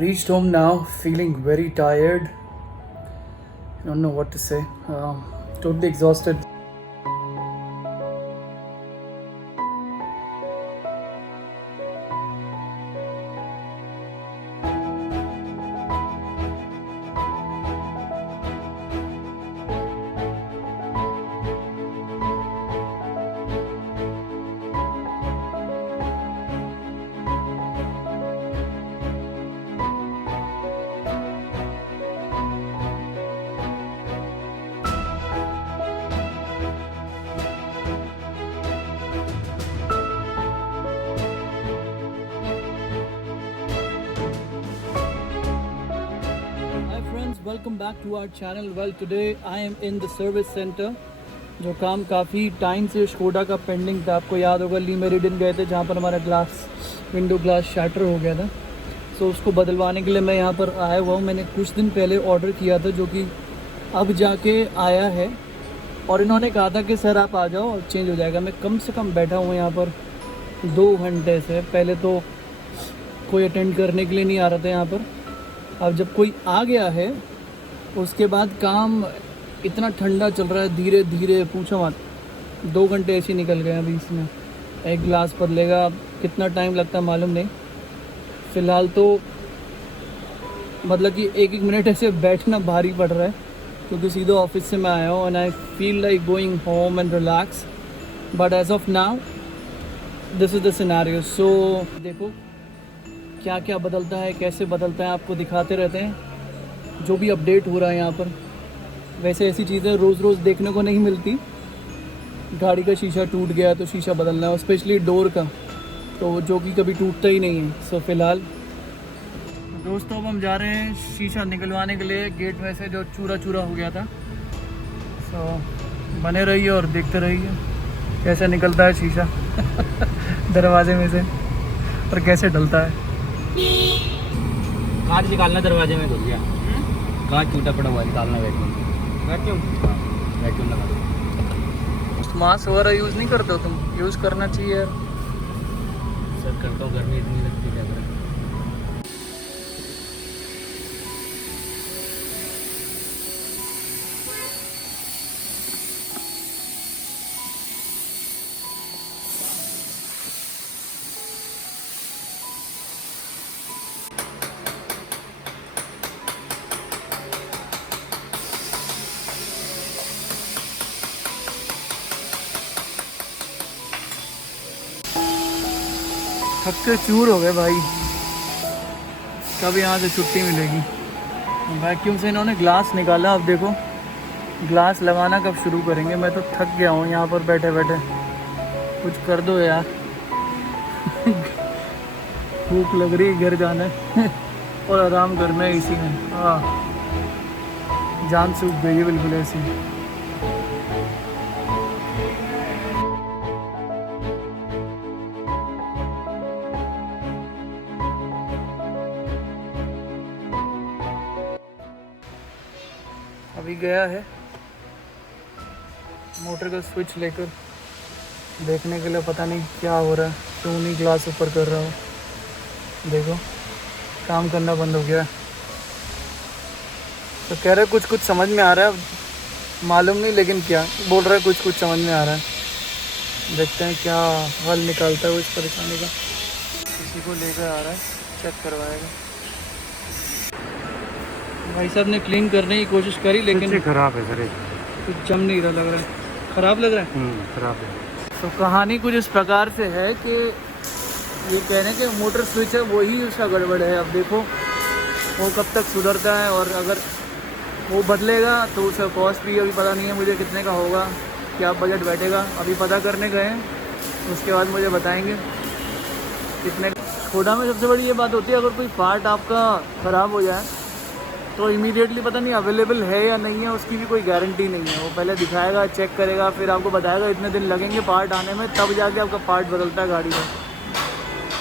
Reached home now, feeling very tired. Don't know what to say. Totally exhausted. Welcome back to our channel. Well, today I am in the service center. जो काम काफ़ी time से Skoda का pending था. आपको याद होगा ली meridian गए थे जहाँ पर हमारा विंडो ग्लास शैटर हो गया था. सो उसको बदलवाने के लिए मैं यहाँ पर आया हुआ हूँ. मैंने कुछ दिन पहले ऑर्डर किया था जो कि अब जाके आया है. और इन्होंने कहा था कि सर आप आ जाओ और चेंज हो जाएगा. मैं कम से कम बैठा हुआ यहाँ पर 2 घंटे से. पहले तो कोई अटेंड करने के लिए नहीं आ रहा था यहाँ पर. अब जब कोई आ गया है उसके बाद काम इतना ठंडा चल रहा है, धीरे धीरे पूछो मत. 2 घंटे ऐसे निकल गए अभी इसमें. एक गिलास बदलेगा, कितना टाइम लगता है मालूम नहीं. फ़िलहाल तो मतलब कि एक मिनट ऐसे बैठना भारी पड़ रहा है क्योंकि सीधा ऑफिस से मैं आया हूँ. And I feel like going home and relax. But as of now this is the scenario. So देखो क्या क्या बदलता है, कैसे बदलता है, आपको दिखाते रहते हैं जो भी अपडेट हो रहा है यहाँ पर. वैसे ऐसी चीज़ें रोज़ रोज़ देखने को नहीं मिलती. गाड़ी का शीशा टूट गया तो शीशा बदलना है, स्पेशली डोर का, तो जो कि कभी टूटता ही नहीं है. सो फ़िलहाल दोस्तों अब हम जा रहे हैं शीशा निकलवाने के लिए गेट में से जो चूरा चूरा हो गया था. सो बने रहिए और देखते रहिए कैसे निकलता है शीशा दरवाजे में से और कैसे डलता है. कांच निकालना, दरवाजे में घुस गया. कांच टूटा पड़ा हुआ, निकालना. वैक्यूम लगा. मास्क वगैरह यूज़ नहीं करते हो तुम? यूज़ करना चाहिए यार. सर करता हूँ, गर्मी इतनी लगती है. थक के चूर हो गए भाई. कब यहाँ से छुट्टी मिलेगी. वैक्यूम से इन्होंने ग्लास निकाला. अब देखो ग्लास लगाना कब शुरू करेंगे. मैं तो थक गया हूँ यहाँ पर बैठे बैठे. कुछ कर दो यार भूख लग रही है, घर जाना है और आराम करना है इसी में. जान सूख गई है बिल्कुल ऐसी. अभी गया है मोटर का स्विच लेकर देखने के लिए. पता नहीं क्या हो रहा है, क्यों नहीं ग्लास ऊपर कर रहा हो. देखो काम करना बंद हो गया. तो कह रहे कुछ कुछ समझ में आ रहा है, मालूम नहीं लेकिन क्या बोल रहा है कुछ कुछ समझ में आ रहा है. देखते हैं क्या हल निकालता है वो इस परेशानी का. किसी को लेकर आ रहा है, चेक करवाएगा. भाई साहब ने क्लीन करने की कोशिश करी लेकिन खराब है सर. कुछ जम नहीं रहा. लग रहा है ख़राब लग रहा है. खराब है. तो कहानी कुछ इस प्रकार से है कि ये कहने के मोटर स्विच है वही उसका गड़बड़ है. अब देखो वो कब तक सुधरता है और अगर वो बदलेगा तो उसका कॉस्ट भी अभी पता नहीं है मुझे कितने का होगा, क्या बजट बैठेगा. अभी पता करने गए हैं, उसके बाद मुझे बताएंगे कितने. स्कोडा में सबसे बड़ी ये बात होती है अगर कोई पार्ट आपका ख़राब हो जाए तो इमीडिएटली पता नहीं अवेलेबल है या नहीं है, उसकी भी कोई गारंटी नहीं है. वो पहले दिखाएगा, चेक करेगा, फिर आपको बताएगा इतने दिन लगेंगे पार्ट आने में, तब जाके आपका पार्ट बदलता है गाड़ी का.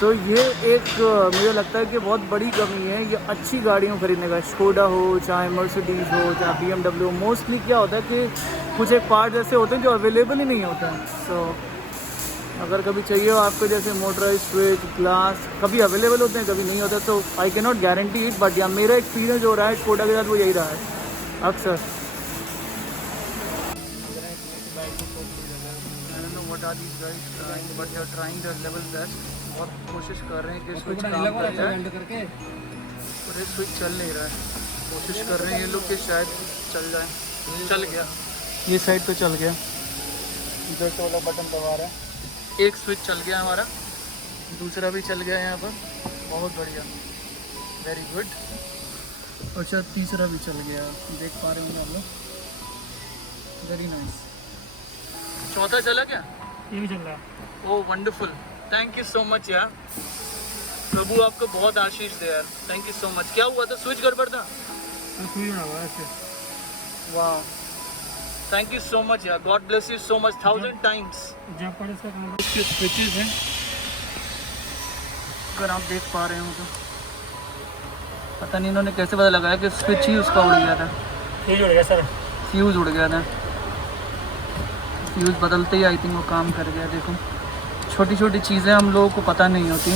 सो ये एक मुझे लगता है कि बहुत बड़ी कमी है ये अच्छी गाड़ियों खरीदने का. स्कोडा हो चाहे मर्सिडीज़ हो चाहे BMW. मोस्टली क्या होता है कि कुछ एक पार्ट ऐसे होते हैं जो अवेलेबल ही नहीं होते हैं. सो अगर कभी चाहिए हो आपको जैसे मोटराइज स्विच ग्लास कभी अवेलेबल होते हैं कभी नहीं होते, तो I can not guarantee it, but या मेरा एक्सपीरियंस जो रहा है स्कोडा के साथ वो यही रहा है अक्सर। But you are trying the level best, बहुत कोशिश कर रहे हैं कि स्विच काम कर जाए, और ये स्विच चल नहीं रहा है। कोशिश कर रहे हैं ये लोग कि शायद चल जाए। चल गया, ये साइड तो चल गया, इधर से वाला बटन दबा रहा है, एक स्विच चल गया हमारा, दूसरा भी चल गया यहाँ पर, बहुत बढ़िया, वेरी गुड। और शायद तीसरा भी चल गया, देख पा रहे होंगे आप लोग, वेरी नाइस। चौथा चला क्या? ये भी चल रहा है। Oh wonderful, thank you so much यार, प्रभु आपको बहुत आशीष दे यार, थैंक यू सो मच। क्या हुआ था, स्विच गड़बड़ था? सुई बना हुआ है ऐसे। वाह, थैंक यू सो मच यार, God bless you so much 1000 times. जब पर इसका काम इसके स्विचेस हैं, अगर आप देख पा रहे हो तो, पता नहीं इन्होंने कैसे पता लगाया कि स्विच ही उसका उड़ गया था, फ्यूज उड़ गया सर। फ्यूज़ उड़ गया था, फ्यूज़ बदलते ही आई थिंक वो काम कर गया। देखो छोटी छोटी चीज़ें हम लोगों को पता नहीं होती,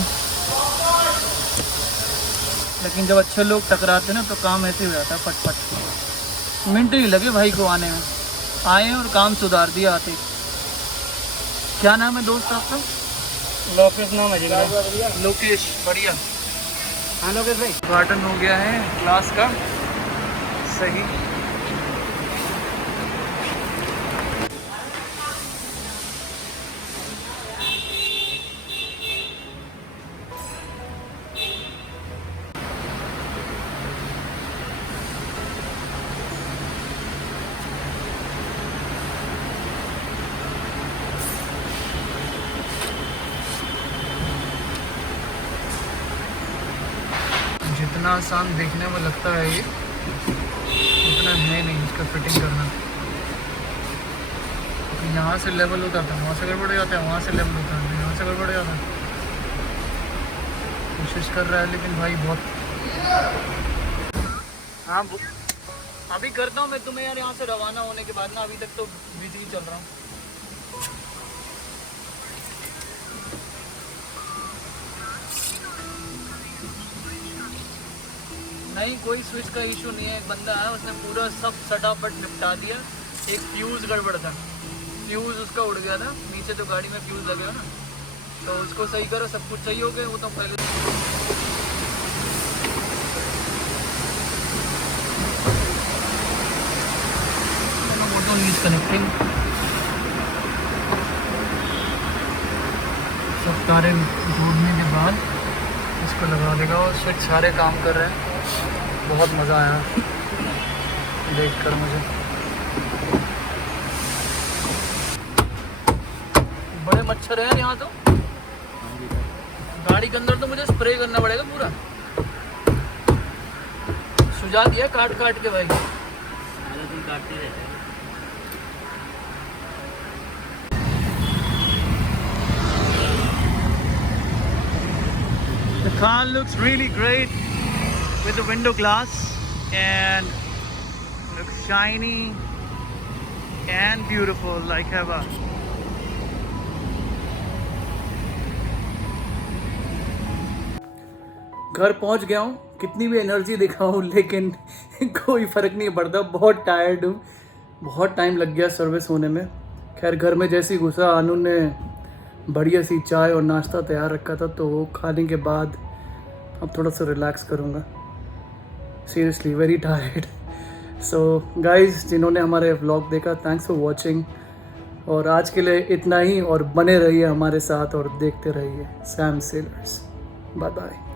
लेकिन जब अच्छे लोग टकराते हैं ना तो काम ऐसे हो जाता है, फट फट। मिनट ही लगे भाई को आने में, आए और काम सुधार दिया आते। क्या नाम है दोस्त आपका? लोकेश नाम है जी मेरा। लोकेश, बढ़िया। हाँ लोकेश भाई। उद्घाटन हो गया है क्लास का, सही। जितना आसान देखने में लगता है ये, उतना है नहीं इसका फिटिंग करना। यहाँ से लेवल होता था, वहाँ से गड़बड़ जाता है, वहाँ से लेवल होता है, यहाँ से गड़बड़ जाता है। कोशिश कर रहा है लेकिन भाई बहुत। हाँ अभी करता हूँ मैं तुम्हें यार, यहाँ से रवाना होने के बाद ना, अभी तक तो बिजी चल रहा हूँ। नहीं कोई स्विच का इशू नहीं है, एक बंदा है उसने पूरा सब फटाफट निपटा दिया। एक फ्यूज़ गड़बड़ था, फ्यूज़ उसका उड़ गया था, नीचे तो गाड़ी में फ्यूज़ लगे हो ना, तो उसको सही करो, सब कुछ सही हो गया। वो तो पहले मोटो नीज कनेक्टिंग, सब तारे जोड़ने के बाद इसको लगा देगा और स्विच सारे काम कर रहे हैं। बहुत मज़ा आया देखकर मुझे। बड़े मच्छर हैं यहाँ तो, गाड़ी के अंदर तो मुझे स्प्रे करना पड़ेगा पूरा। सुझा दिया काट काट के भाई, काटते रहते हैं। The car looks really great with the window glass and looks shiny and beautiful like heaven. घर पहुंच गया हूँ, कितनी भी एनर्जी दिखाऊं लेकिन कोई फ़र्क नहीं पड़ता, बहुत टायर्ड हूँ, बहुत टाइम लग गया सर्विस होने में। खैर घर में जैसे ही घुसा, अनु ने बढ़िया सी चाय और नाश्ता तैयार रखा था, तो वो खाने के बाद अब थोड़ा सा रिलैक्स करूँगा। Seriously very tired. So guys, जिन्होंने हमारे व्लॉग देखा, थैंक्स फॉर वॉचिंग, और आज के लिए इतना ही, और बने रहिए हमारे साथ और देखते रहिए सैम सेलर्स। Bye bye.